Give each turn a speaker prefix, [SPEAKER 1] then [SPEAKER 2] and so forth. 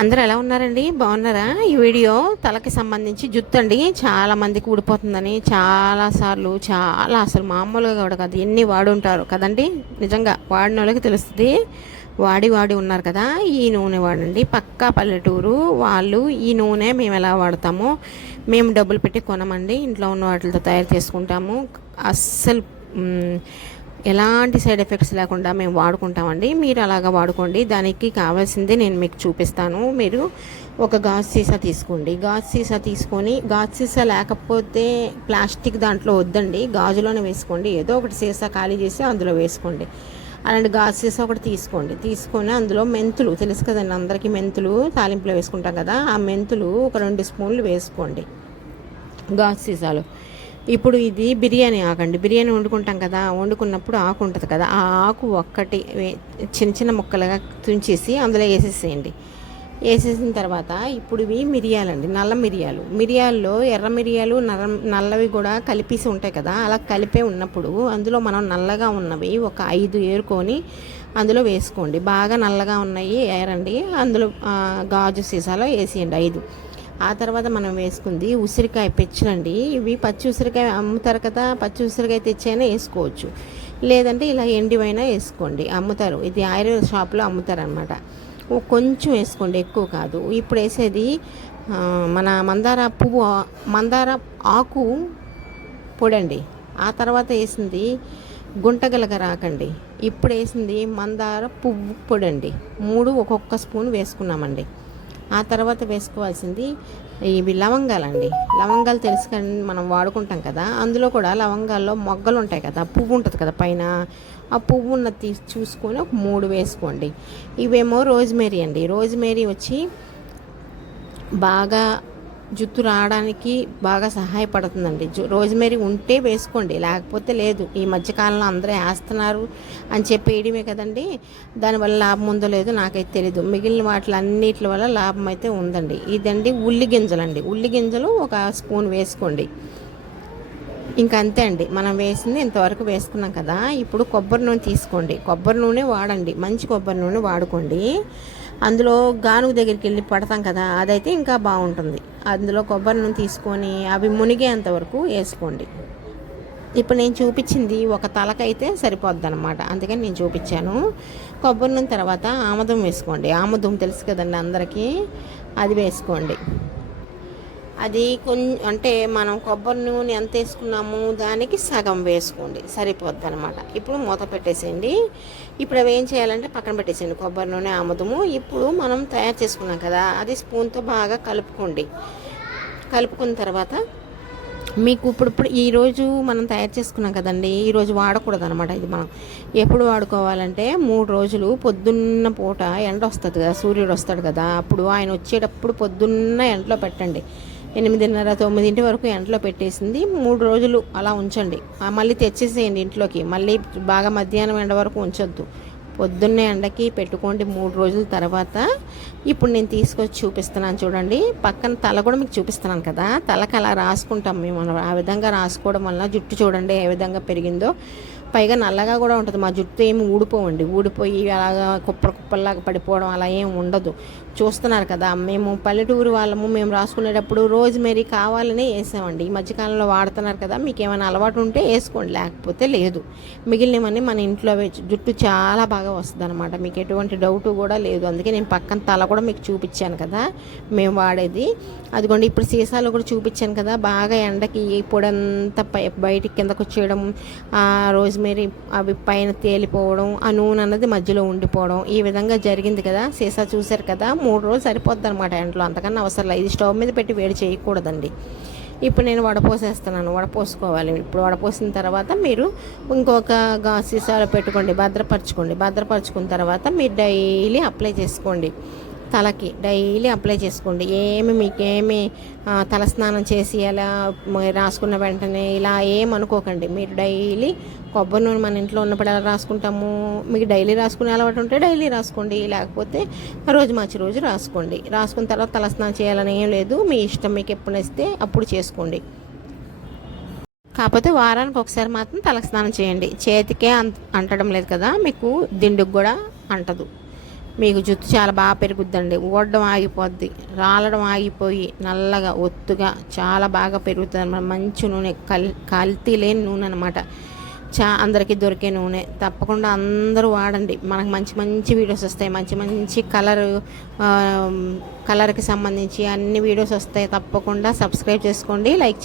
[SPEAKER 1] అందరూ ఎలా ఉన్నారండి? బాగున్నారా? ఈ వీడియో తలకి సంబంధించి జుత్తు అండి చాలా మందికి ఊడిపోతుందని చాలా సార్లు చాలా అసలు మామూలుగా కూడా కాదు. ఎన్ని వాడు ఉంటారు కదండి? నిజంగా వాడిన వాళ్ళకి తెలుస్తుంది. వాడి వాడి ఉన్నారు కదా ఈ నూనె వాడండి. పక్కా పల్లెటూరు వాళ్ళు ఈ నూనె మేము ఎలా వాడతామో మేము డబ్బులు పెట్టి కొనమండి. ఇంట్లో ఉన్న వాటితో తయారు చేసుకుంటాము. అస్సలు ఎలాంటి సైడ్ ఎఫెక్ట్స్ లేకుండా మేము వాడుకుంటామండి. మీరు అలాగా వాడుకోండి. దానికి కావాల్సింది నేను మీకు చూపిస్తాను. మీరు ఒక గాజు సీసా తీసుకోండి. గాజు సీసా తీసుకొని గాజు సీసా లేకపోతే ప్లాస్టిక్ దాంట్లో వద్దండి. గాజులోనే వేసుకోండి. ఏదో ఒకటి సీసా ఖాళీ చేసి అందులో వేసుకోండి. అలాంటి గాజు సీసా ఒకటి తీసుకోండి. తీసుకొని అందులో మెంతులు తెలుసు కదండి అందరికీ మెంతులు తాలింపులో వేసుకుంటాం కదా ఆ మెంతులు ఒక రెండు స్పూన్లు వేసుకోండి. గాజు సీసాలో. ఇప్పుడు ఇది బిర్యానీ ఆకండి. బిర్యానీ వండుకుంటాం కదా వండుకున్నప్పుడు ఆకు ఉంటుంది కదా ఆ ఆకు ఒక్కటి చిన్న చిన్న ముక్కలుగా తుంచేసి అందులో వేసేసేయండి. వేసేసిన తర్వాత ఇప్పుడు ఇవి మిరియాలండి నల్ల మిరియాలు. మిరియాల్లో ఎర్ర మిరియాలు నల్ల నల్లవి కూడా కలిపేసి ఉంటాయి కదా అలా కలిపే ఉన్నప్పుడు అందులో మనం నల్లగా ఉన్నవి ఒక ఐదు ఏరుకొని అందులో వేసుకోండి. బాగా నల్లగా ఉన్నాయి ఏరండి. అందులో గాజు సీసాలో వేసేయండి ఐదు. ఆ తర్వాత మనం వేసుకుంది ఉసిరికాయ పెచ్చులండి. ఇవి పచ్చి ఉసిరికాయ అమ్ముతారు కదా పచ్చి ఉసిరికాయ తెచ్చైనా వేసుకోవచ్చు. లేదంటే ఇలా ఎండివైనా వేసుకోండి. అమ్ముతారు. ఇది ఆయుర్వేద షాప్లో అమ్ముతారనమాట కొంచెం వేసుకోండి ఎక్కువ కాదు. ఇప్పుడు వేసేది మన మందార పువ్వు మందార ఆకు పొడండి. ఆ తర్వాత వేసింది గుంటగలగ రాకండి. ఇప్పుడు వేసింది మందార పువ్వు పొడండి. మూడు ఒక్కొక్క స్పూన్ వేసుకున్నామండి. ఆ తర్వాత వేసుకోవాల్సింది ఇవి లవంగాలండి లవంగాలు తెలుసు కానీ మనం వాడుకుంటాం కదా అందులో కూడా లవంగాల్లో మొగ్గలు ఉంటాయి కదా పువ్వు ఉంటుంది కదా పైన ఆ పువ్వు ఉన్న తీసి చూసుకొని ఒక మూడు వేసుకోండి. ఇవేమో రోజ్మేరీ అండి. రోజ్మేరీ వచ్చి బాగా జుట్టు రావడానికి బాగా సహాయపడుతుందండి. జు ఉంటే వేసుకోండి లేకపోతే లేదు. ఈ మధ్యకాలంలో అందరూ వేస్తున్నారు అని చెప్పి వేయడమే కదండి. దానివల్ల లాభం ఉందో లేదో నాకైతే తెలీదు. మిగిలిన వాటిలన్నిటి వల్ల లాభం అయితే ఉందండి. ఇదండి ఉల్లి గింజలండి. ఉల్లి గింజలు ఒక స్పూన్ వేసుకోండి. ఇంకా అంతే అండి. మనం వేసింది ఇంతవరకు వేసుకున్నాం కదా. ఇప్పుడు కొబ్బరి నూనె తీసుకోండి. కొబ్బరి నూనె వాడండి. మంచి కొబ్బరి నూనె వాడుకోండి. అందులో గానుగు దగ్గరికి వెళ్ళి పడతాం కదా అదైతే ఇంకా బాగుంటుంది. అందులో కొబ్బరి నూనె తీసుకొని అవి మునిగేంత వరకు వేసుకోండి. ఇప్పుడు నేను చూపించింది ఒక తలకైతే సరిపోద్ది అనమాట అందుకని నేను చూపించాను. కొబ్బరి నూనె తర్వాత ఆముదం వేసుకోండి. ఆముదం తెలుసు కదండి అందరికీ అది వేసుకోండి. అది కొంచెం అంటే మనం కొబ్బరి నూనె ఎంత వేసుకున్నాము దానికి సగం వేసుకోండి. సరిపోద్ది అనమాట ఇప్పుడు మూత పెట్టేసేయండి. ఇప్పుడు అవి ఏం చేయాలంటే పక్కన పెట్టేసేయండి. కొబ్బరి నూనె ఆముదము. ఇప్పుడు మనం తయారు చేసుకున్నాం కదా అది స్పూన్తో బాగా కలుపుకోండి. కలుపుకున్న తర్వాత మీకు ఇప్పుడు ఇప్పుడు ఈరోజు మనం తయారు చేసుకున్నాం కదండి ఈరోజు వాడకూడదు అనమాట ఇది మనం. ఎప్పుడు వాడుకోవాలంటే మూడు రోజులు పొద్దున్న పూట ఎండ వస్తుంది కదా సూర్యుడు వస్తాడు కదా అప్పుడు ఆయన వచ్చేటప్పుడు పొద్దున్న ఎండలో పెట్టండి. ఎనిమిదిన్నర తొమ్మిదింటి వరకు ఎండలో పెట్టేసింది. మూడు రోజులు అలా ఉంచండి. మళ్ళీ తెచ్చేసేయండి ఇంట్లోకి. మళ్ళీ బాగా మధ్యాహ్నం ఎండ వరకు ఉంచొద్దు. పొద్దున్నే ఎండకి పెట్టుకోండి మూడు రోజుల తర్వాత. ఇప్పుడు నేను తీసుకొచ్చి చూపిస్తున్నాను చూడండి. పక్కన తల కూడా మీకు చూపిస్తున్నాను కదా. తలకి అలా రాసుకుంటాం మేము. ఆ విధంగా రాసుకోవడం వల్ల జుట్టు చూడండి ఏ విధంగా పెరిగిందో. పైగా నల్లగా కూడా ఉంటుంది. మా జుట్టు ఏమి ఊడిపోవండి. ఊడిపోయి అలాగా కుప్పలు కుప్పల్లాగా పడిపోవడం అలా ఏం ఉండదు. చూస్తున్నారు కదా మేము పల్లెటూరు వాళ్ళము మేము రాసుకునేటప్పుడు రోజు మేరీ కావాలనే వేసామండి. ఈ మధ్యకాలంలో వాడుతున్నారు కదా మీకు ఏమైనా అలవాటు ఉంటే వేసుకోండి. లేకపోతే లేదు. మిగిలినవన్నీ మన ఇంట్లో జుట్టు చాలా బాగా వస్తుంది అనమాట మీకు ఎటువంటి డౌట్ కూడా లేదు. అందుకే నేను పక్కన తల కూడా మీకు చూపించాను కదా మేము వాడేది. అదిగోండి ఇప్పుడు సీసాలో కూడా చూపించాను కదా బాగా ఎండకి పొడంతా పై బయటికి కిందకు వచ్చేయడం ఆ రోజ్మేరీ అవి పైన తేలిపోవడం ఆ నూనె అన్నది మధ్యలో ఉండిపోవడం ఈ విధంగా జరిగింది కదా. సీసా చూశారు కదా. మూడు రోజులు సరిపోద్ది అనమాట ఎండలో అంతకన్నా అవసరం లేదు. ఇది స్టవ్ మీద పెట్టి వేడి చేయకూడదండి. ఇప్పుడు నేను వడపోసేస్తున్నాను వడపోసుకోవాలి ఇప్పుడు వడపోసిన తర్వాత మీరు ఇంకొక సీసాలో పెట్టుకోండి. భద్రపరచుకోండి. భద్రపరచుకున్న తర్వాత మీరు డైలీ అప్లై చేసుకోండి. తలకి డైలీ అప్లై చేసుకోండి. ఏమి మీకేమి తల తలస్నానం చేసి అలా రాసుకున్న వెంటనే ఇలా ఏమనుకోకండి. మీరు డైలీ కొబ్బరి నూనె మన ఇంట్లో ఉన్నప్పుడు ఎలా రాసుకుంటాము? మీకు డైలీ రాసుకునే అలవాటు ఉంటే డైలీ రాసుకోండి. లేకపోతే రోజు మార్చి రోజు రాసుకోండి. రాసుకున్న తర్వాత తలస్నానం చేయాలని ఏం లేదు. మీ ఇష్టం మీకు ఎప్పుడు నచ్చితే అప్పుడు చేసుకోండి. కాకపోతే వారానికి ఒకసారి మాత్రం తలస్నానం చేయండి. చేతికే అంత అంటడం లేదు కదా? మీకు దిండుకు కూడా అంటదు. మీకు జుట్టు చాలా బాగా పెరుగుద్దండి. ఊడడం ఆగిపోద్ది. రాలడం ఆగిపోయి నల్లగా ఒత్తుగా చాలా బాగా పెరుగుతుంది మంచి నూనె కల్ కల్తీ లేని నూనె అనమాట చా అందరికీ దొరికే నూనె. తప్పకుండా అందరూ వాడండి. మనకు మంచి మంచి వీడియోస్ వస్తాయి. మంచి మంచి కలర్ కలర్కి సంబంధించి అన్ని వీడియోస్ వస్తాయి. తప్పకుండా సబ్స్క్రైబ్ చేసుకోండి. లైక్